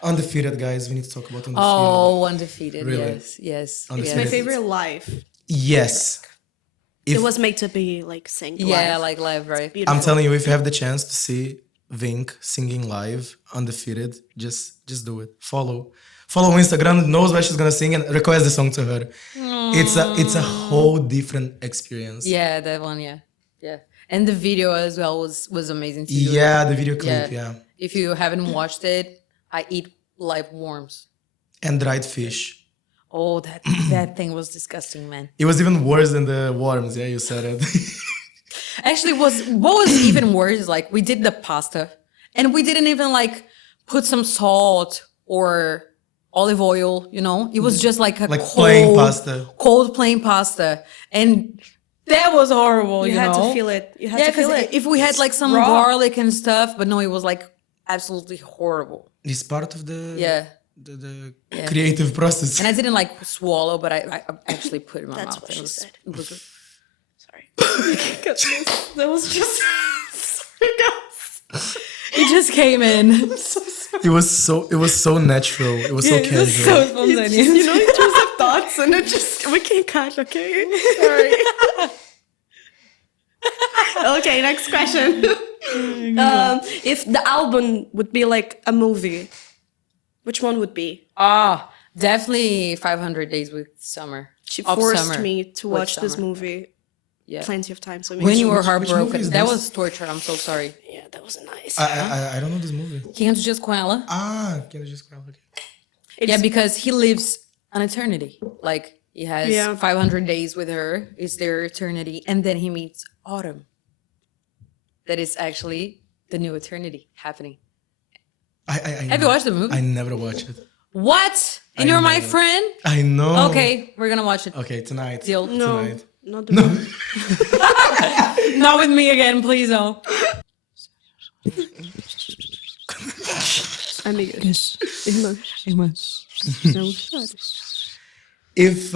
Undefeated, guys. We need to talk about Undefeated. Oh, Undefeated. Really? Yes. Undefeated. My yes. favorite live. Yes. If It was made to be like synced Yeah, live. like live, right? Beautiful. I'm telling you, if you have the chance to see Winck singing live, Undefeated, just do it. Follow Instagram, knows what she's gonna sing, and request the song to her. It's a whole different experience. Yeah, that one. Yeah. And the video as well was amazing. too. Yeah, the video clip, yeah. If you haven't watched it, I eat live worms. And dried fish. Oh, that thing was disgusting, man. It was even worse than the worms, yeah, you said it. Actually, what was even worse is like we did the pasta, and we didn't even like put some salt or olive oil. You know, it was just like a Like plain pasta. cold plain pasta, and that was horrible. You You had know? to feel it. You had Yeah, to feel because it. if we had like some raw. garlic and stuff, but no, it was like absolutely horrible. It's part of the the creative process. And I didn't like swallow, but I actually put it in my That's mouth. what she said. It was Sorry. Goodness, that was just. Sorry, guys. it just came in. It was so natural. It was so It was casual. so spontaneous. You know, intrusive thoughts, and it just we can't cut. Okay, sorry. Okay, next question. If the album would be like a movie, which one would be? Definitely 500 Days with Summer. She Of forced Summer. me to With watch this Summer. movie Yeah. plenty of times. So When you were which movie heartbroken. is That this? was torture. I'm so sorry. yeah, that was nice. I don't know this movie. Can't just com ela? Can I just grab it? Yeah, because he lives an eternity. Like he has Yeah. 500 days with her. It's their eternity, and then he meets Autumn. That is actually the new eternity happening. Have you watched the movie? I never watched it. What? And I you're my never. friend? I know. Okay, we're gonna watch it. Okay, tonight. Deal. No, Tonight. not the movie. Not with me again, please. No. Amigas. Irmãs. Não chores. If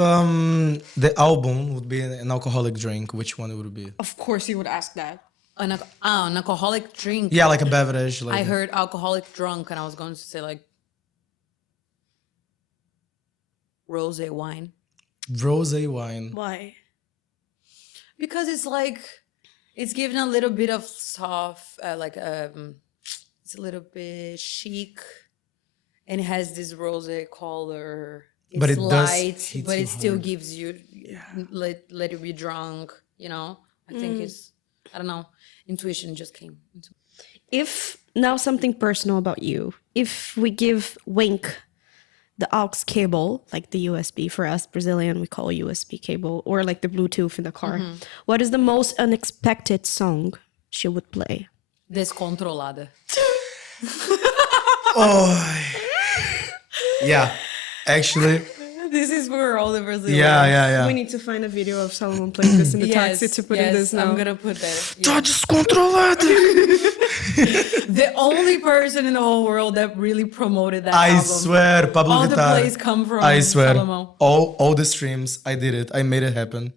the album would be an alcoholic drink, which one it would be? Of course, you would ask that. An alcoholic drink. Yeah, like a beverage. Like I heard alcoholic drunk, and I was going to say like rosé wine. rosé wine. Why? Because it's like it's given a little bit of soft, it's a little bit chic, and it has this rosé color. It's But it does light, hit but you it still hard. gives you let it be drunk. You know, I think it's I don't know. Intuition just came. If now something personal about you. If we give Winck the aux cable, like the USB for us Brazilian, we call USB cable, or like the Bluetooth in the car, what is the most unexpected song she would play? Descontrolada. Oh, yeah. Actually, This is for all the Brazilians. yeah. We need to find a video of Solomon playing this in the taxi to put in this now. I'm gonna put that. Tá descontrolado. The only person in the whole world that really promoted that I album. swear, Pablo All the Vittar. plays come from I swear, Solomon. all the streams, I did it. I made it happen.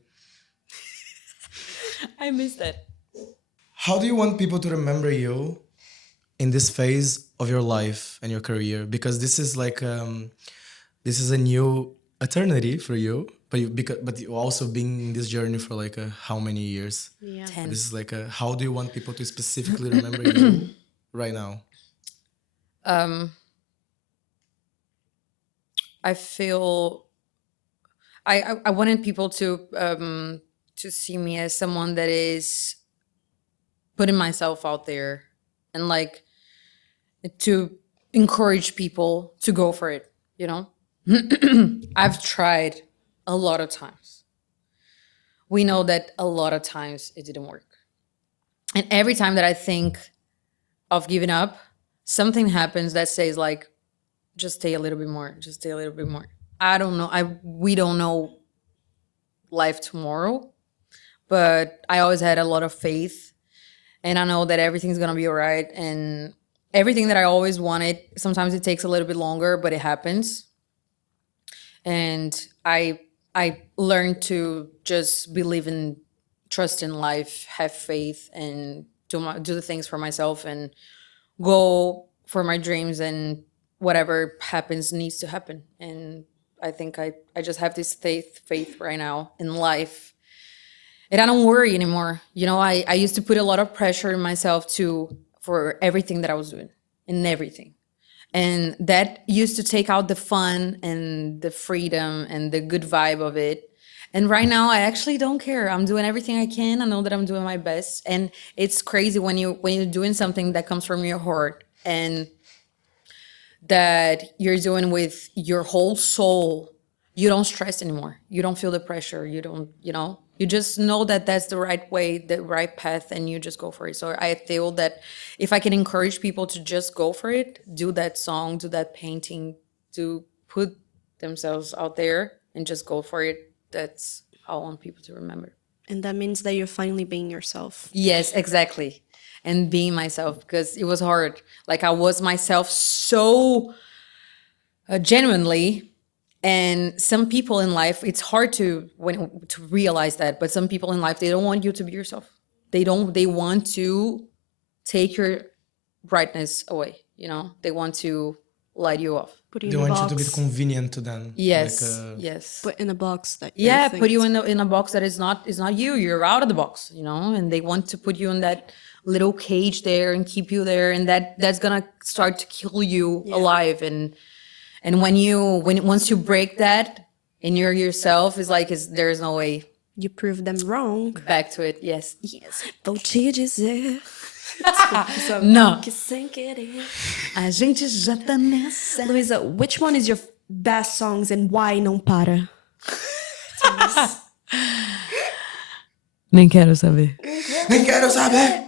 I missed that. How do you want people to remember you in this phase of your life and your career? Because this is like this is a new eternity for you, but you also been in this journey for like how many years? Yeah. 10. This is like how do you want people to specifically remember you right now? I feel I wanted people to see me as someone that is putting myself out there and like to encourage people to go for it, you know? I've tried a lot of times. We know that a lot of times it didn't work. And every time that I think of giving up, something happens that says like, just stay a little bit more, just stay a little bit more. I don't know. We don't know life tomorrow, but I always had a lot of faith, and I know that everything's gonna be all right. And everything that I always wanted, sometimes it takes a little bit longer, but it happens. And I learned to just believe in, trust in life, have faith, and do the things for myself and go for my dreams, and whatever happens needs to happen. And I think I just have this faith right now in life. And I don't worry anymore. You know, I used to put a lot of pressure in myself for everything that I was doing, in everything. And that used to take out the fun and the freedom and the good vibe of it. And right now, I actually don't care. I'm doing everything I can. I know that I'm doing my best. And it's crazy when you're doing something that comes from your heart and that you're doing with your whole soul. You don't stress anymore. You don't feel the pressure. You don't, you just know that that's the right way, the right path, and you just go for it. So I feel that if I can encourage people to just go for it, do that song, do that painting, to put themselves out there and just go for it, that's how I want people to remember. And that means that you're finally being yourself. Yes, exactly. And being myself, because it was hard. Like I was myself so genuinely. And some people in life, it's hard to realize that, but some people in life, they don't want you to be yourself. They want to take your brightness away, They want to light you off. They want you to be convenient to them. Yes, like, yes. Put in a box that put you in a box that is not you. You're out of the box, And they want to put you in that little cage there and keep you there, and that's gonna start to kill you alive. And once you break that and you're yourself, it's like there's no way you prove them wrong. Back to it. Yes. Vou te dizer. Não. Que sem querer. A gente já tá nessa. Luisa, which one is your best songs and why não para? Nem quero saber. Nem quero saber.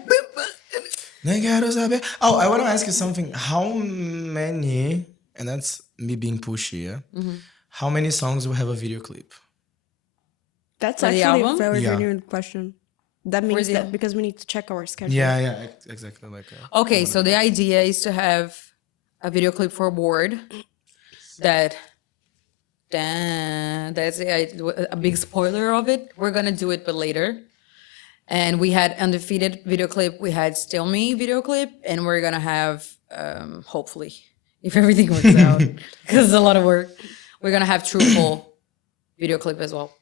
Nem quero saber. Oh, I want to ask you something. How many, and that's me being pushy, yeah? Mm-hmm. How many songs will have a video clip? That's For the actually a album? very Yeah. genuine question. That means that because we need to check our schedule. Yeah, exactly. Like. Okay, so the idea is to have a video clip for Bored. That's a big spoiler of it. We're gonna do it, but later. And we had Undefeated video clip. We had Still Me video clip, and we're gonna have hopefully, if everything works out, because it's a lot of work, we're gonna have Truthful video clip as well.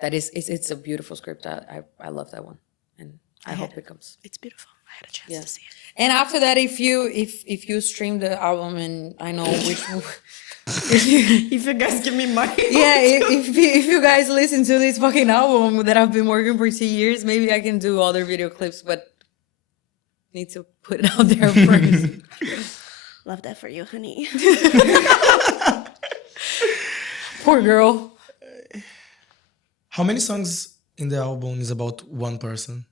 That is, it's a beautiful script. I love that one, and I hope it comes. It's beautiful. I had a chance to see it. And after that, if you stream the album, and I know which, If you guys give me money. yeah, if you guys listen to this fucking album that I've been working for 2 years, maybe I can do other video clips, but need to put it out there first. Love that for you, honey. Poor girl. How many songs in the album is about one person?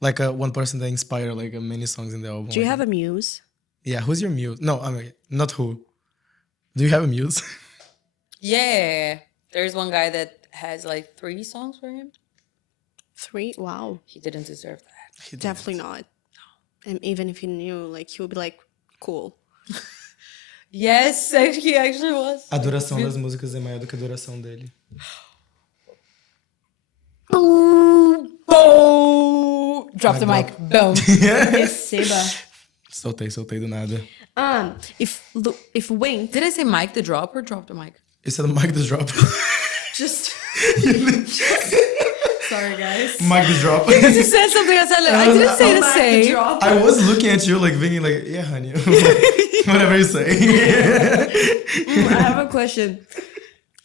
Like one person that inspire like many songs in the album. Do you like have a muse? Yeah, who's your muse? No, I mean not who. Do you have a muse? Yeah. There's one guy that has like 3 songs for him. 3? Wow. He didn't deserve that. He Definitely didn't. not. And even if he knew, like, he would be like, cool. Yes, he actually was. A duração das músicas é maior do que a duração dele. Boom! Drop the mic. Boom. Receba. Soltei do nada. If Winck Did I say mic the drop or drop the mic? Esse é do Mic the Drop. just sorry guys. Mic the Drop. Because you said something I said. I didn't say the same. I was looking at you like thinking like, yeah, honey. Whatever you say. I have a question.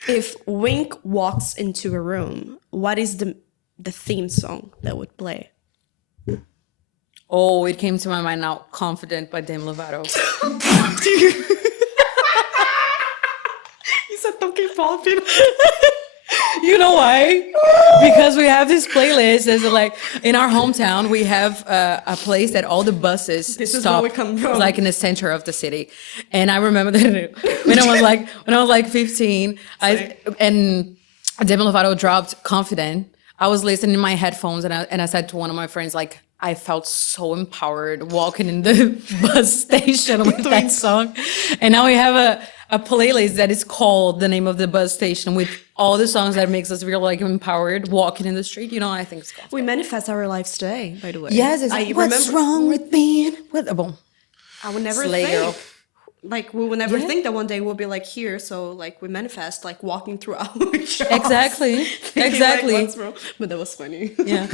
If Winck walks into a room, what is the theme song that would play? Oh, it came to my mind now. Confident by Demi Lovato. Isso é tão K-pop. You know why? Because we have this playlist. There's like in our hometown, we have a place that all the buses This is stop. where we come from. Like in the center of the city. And I remember that when I was like 15, and Demi Lovato dropped "Confident." I was listening in my headphones, and I said to one of my friends, like, I felt so empowered walking in the bus station with that song. And now we have a playlist that is called the name of the bus station with all the songs that makes us feel like empowered walking in the street. You know, I think it's called. We manifest our lives today, by the way. Yes, it's what's wrong with being? What? I would never Slay think. girl. Like, we would never think that one day we'll be like here. So, like, we manifest, like, walking through our jobs. Exactly. Thinking, Exactly. Like, what's wrong? But that was funny. Yeah.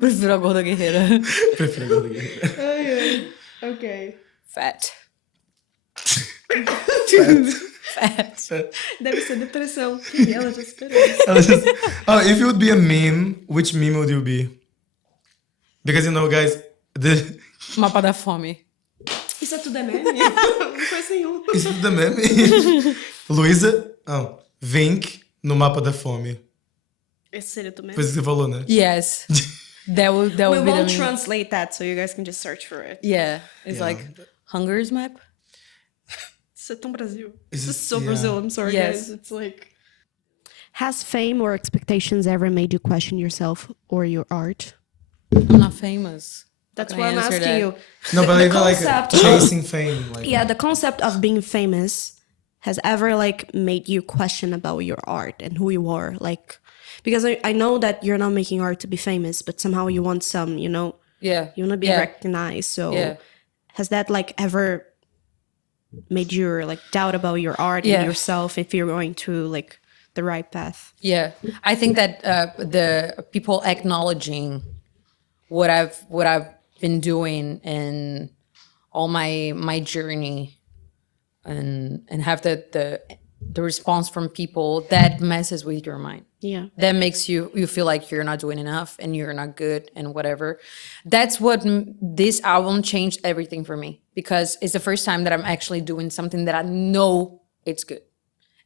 Prefiro a gorda guerreira. Prefiro a Gorda Guerreira. Okay. Fat. Fat. Deve ser depressão. E ela já esperou. Oh, if you would be a meme, which meme would you be? Because you know, guys, Mapa da fome. Isso é tudo é meme? Não conheço nenhum. isso tudo é meme. Luísa, Winck no Mapa da Fome. Esse seria tudo meme? Foi isso que você falou, né? Yes. That would We be the won't meme. translate that, so you guys can just search for it. Yeah. It's Yeah. like Hunger's map. Isso é tão Brasil. Is This it- is so yeah. Brazil. I'm sorry, Yes. guys. It's like... Has fame or expectations ever made you question yourself or your art? I'm not famous. That's How why can I'm I answer asking that? you. No, but The even like concept- chasing fame. Like, Yeah, the concept of being famous has ever like made you question about your art and who you are. Like, because I know that you're not making art to be famous, but somehow you want some, you know, Yeah. you want to be Yeah. recognized. So Yeah. has that like ever made you like doubt about your art Yeah. and yourself if you're going to like the right path? Yeah, I think that the people acknowledging what I've been doing and all my journey, and have the response from people that messes with your mind. Yeah. That makes you feel like you're not doing enough and you're not good and whatever. That's what this album changed everything for me, because it's the first time that I'm actually doing something that I know it's good.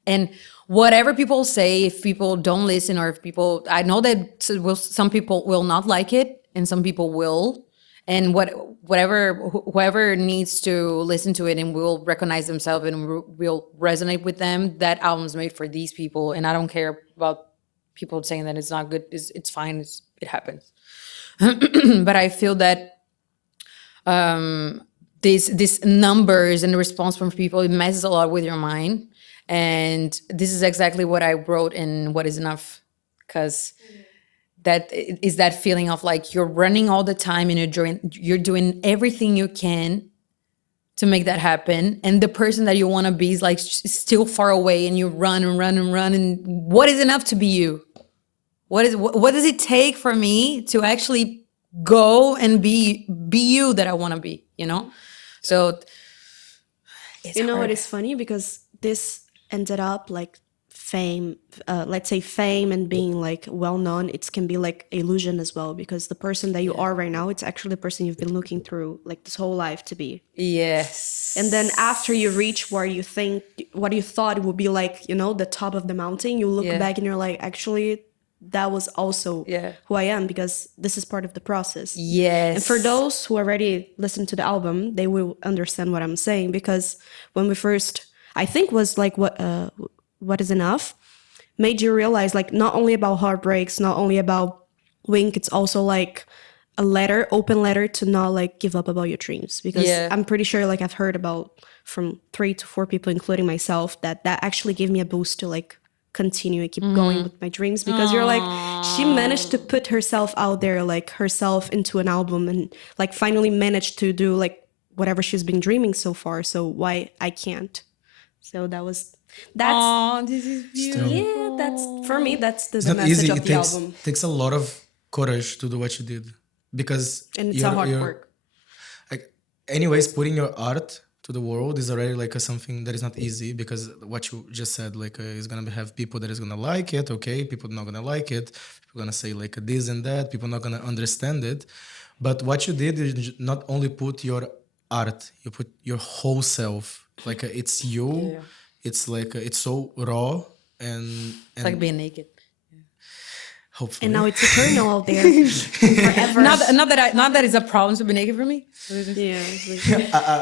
And whatever people say, if people don't listen, or if people, I know that some people will not like it and some people will. And whoever needs to listen to it and will recognize themselves and will resonate with them, that album's made for these people. And I don't care about people saying that it's not good. It's fine. It happens. But I feel that these numbers and the response from people, it messes a lot with your mind. And this is exactly what I wrote in What Is Enough, because that is that feeling of like you're running all the time and you're doing everything you can to make that happen, and the person that you want to be is like still far away, and you run and run and run. And what is enough to be you? What does it take for me to actually go and be you that I want to be? You know, so it's You know what hard. is funny? Because this ended up like fame, let's say fame and being like well known, it can be like illusion as well, because the person that you are right now, it's actually the person you've been looking through like this whole life to be. Yes. And then after you reach where you think, what you thought it would be like, you know, the top of the mountain, you look back and you're like, actually, that was also who I am, because this is part of the process. Yes. And for those who already listened to the album, they will understand what I'm saying, because when we first, I think was like what is enough, made you realize like not only about heartbreaks, not only about Winck, it's also like a letter, open letter to not like give up about your dreams, because I'm pretty sure like I've heard about from 3 to 4 people, including myself, that actually gave me a boost to like continue and keep going with my dreams, because you're like, she managed to put herself out there, like herself into an album, and like finally managed to do like whatever she's been dreaming so far, so why I can't. So that's this is beautiful. yeah, that's for me, that's the It's not message easy. of It the takes album. takes a lot of courage to do what you did, because And it's a hard work. Like, anyways, putting your art to the world is already like something that is not easy, because what you just said, like is gonna have people that is gonna like it, okay, people not gonna like it, people gonna say like this and that, people not gonna understand it. But what you did is not only put your art, you put your whole self, like it's you. It's like it's so raw and It's like being naked. hopefully. And now it's eternal out there forever. Not that it's a problem to be naked for me. Yeah.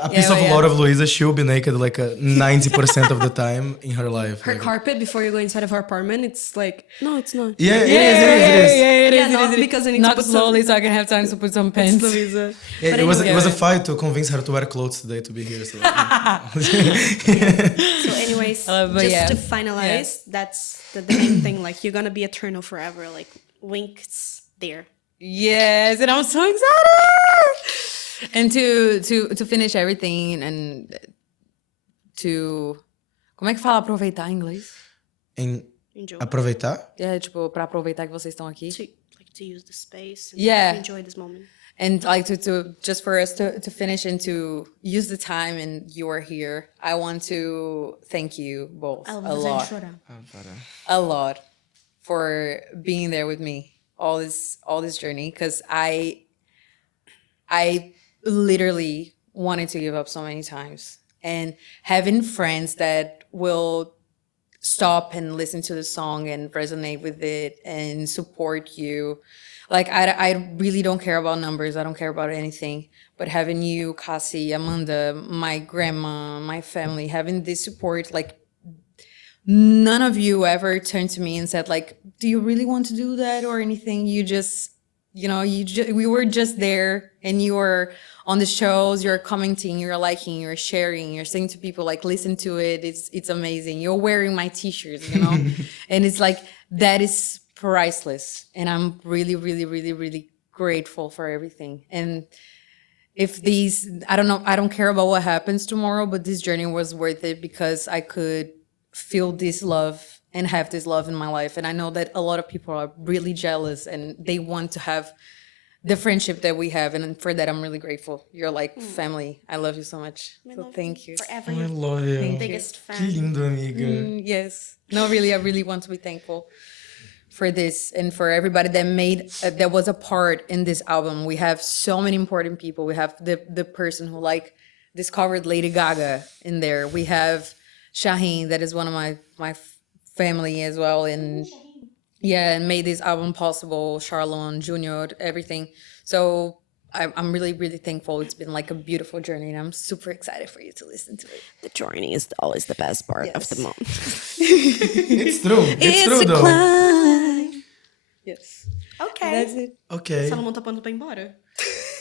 A piece of a lot of Luisa, she'll be naked like 90% of the time in her life. Her like, carpet before you go inside of her apartment, it's like, no, it's not. yeah, it is. Yeah, no, because I need to Not put slowly, some. so I can have time to put some pants. Louisa. Yeah, But it was anyway. a fight to convince her to wear clothes today to be here. So. So anyways, but just yeah. to finalize, that's the main thing. Like, you're gonna be eternal forever. Like, Winck's there. Yes, and I'm so excited. And to finish everything and to como é que fala aproveitar em inglês? Em Enjoy. aproveitar. É, tipo, para aproveitar que vocês estão aqui. To use the space and Yeah. enjoy this moment. And like to just for us to finish and to use the time and you are here, I want to thank you both a lot for being there with me all this journey, because I literally wanted to give up so many times, and having friends that will stop and listen to the song and resonate with it and support you. Like, I really don't care about numbers. I don't care about anything. But having you, Cassie, Amanda, my grandma, my family, having this support, like, none of you ever turned to me and said, like, do you really want to do that or anything? You just, we were just there, and you were on the shows, you're commenting, you're liking, you're sharing, you're saying to people, like, listen to it. It's amazing. You're wearing my t-shirts, and it's like, that is priceless. And I'm really, really, really, really grateful for everything. And if I don't care about what happens tomorrow, but this journey was worth it, because I could feel this love and have this love in my life. And I know that a lot of people are really jealous and they want to have the friendship that we have. And for that, I'm really grateful. You're like family. I love you so much. So thank you. Forever. I love you. Biggest fan. Que lindo, amiga. Yes. No, really, I really want to be thankful for this and for everybody that was a part in this album. We have so many important people. We have the person who like discovered Lady Gaga in there. We have Shaheen, that is one of my family as well, and and made this album possible. Charlon, Junior, everything. So I'm really, really thankful. It's been like a beautiful journey, and I'm super excited for you to listen to it. The journey is always the best part of the month. It's true. It's true, though. Climb. Yes. Okay. That's it. Ok. Salomão tá pronto pra ir embora?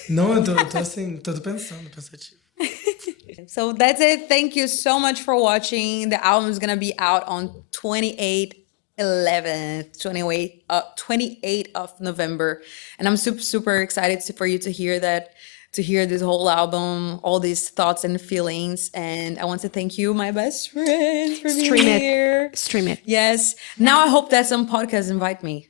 Não, eu tô assim, tô pensando, pensativo. So that's it. Thank you so much for watching. The album is gonna be out on 28th of November, and I'm super excited for you to hear that, to hear this whole album, all these thoughts and feelings. And I want to thank you, my best friends, for being here. Stream it. Yes. Now I hope that some podcasts invite me.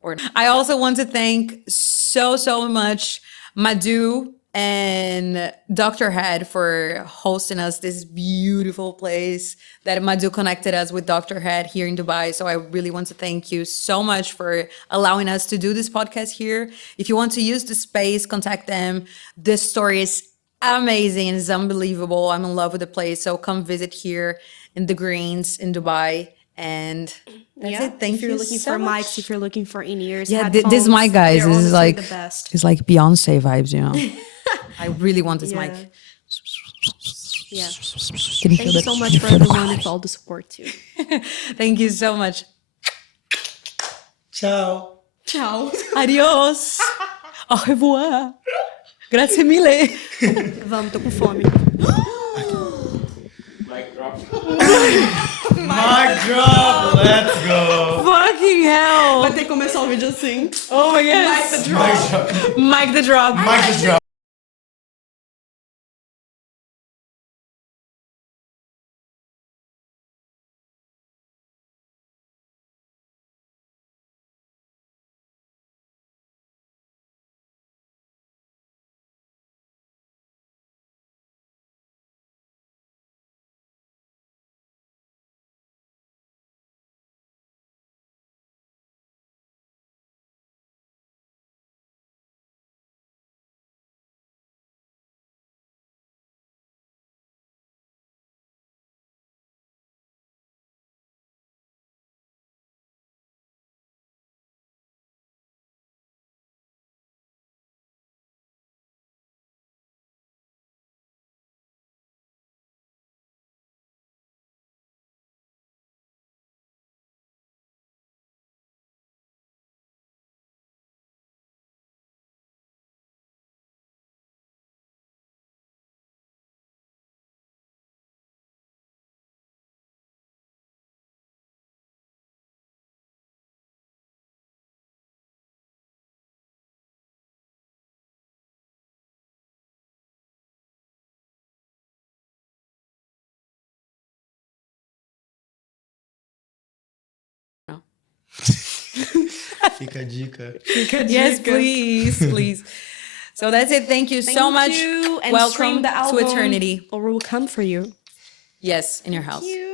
Or I also want to thank so much Madhu and Dr. Head for hosting us this beautiful place that Madhu connected us with Dr. Head here in Dubai. So I really want to thank you so much for allowing us to do this podcast here. If you want to use the space, contact them. This story is amazing and it's unbelievable. I'm in love with the place. So come visit here in the Greens in Dubai. And that's it. Thank if you're you looking so for much. mics, if you're looking for in-ears, Yeah, headphones, this mic, guys, they're this is honestly like the best. it's like Beyonce vibes, you know. I really want this mic. Yeah. Can you Thank feel you that? so Can much you for feel the everyone vibes? for all the support too. Thank you so much. Ciao. Ciao. Adios. Au revoir. Grazie mille. Vamos, tô com fome. Mic drop. Let's go. Fucking hell. Vai ter que começar o vídeo assim. Oh my god. Mic drop. Mic the drop. Mic drop. Fica a dica. Yes, please, please. So that's it. Thank you so much. You, and Welcome stream the to album, eternity. or we'll come for you. Yes, in your house. You.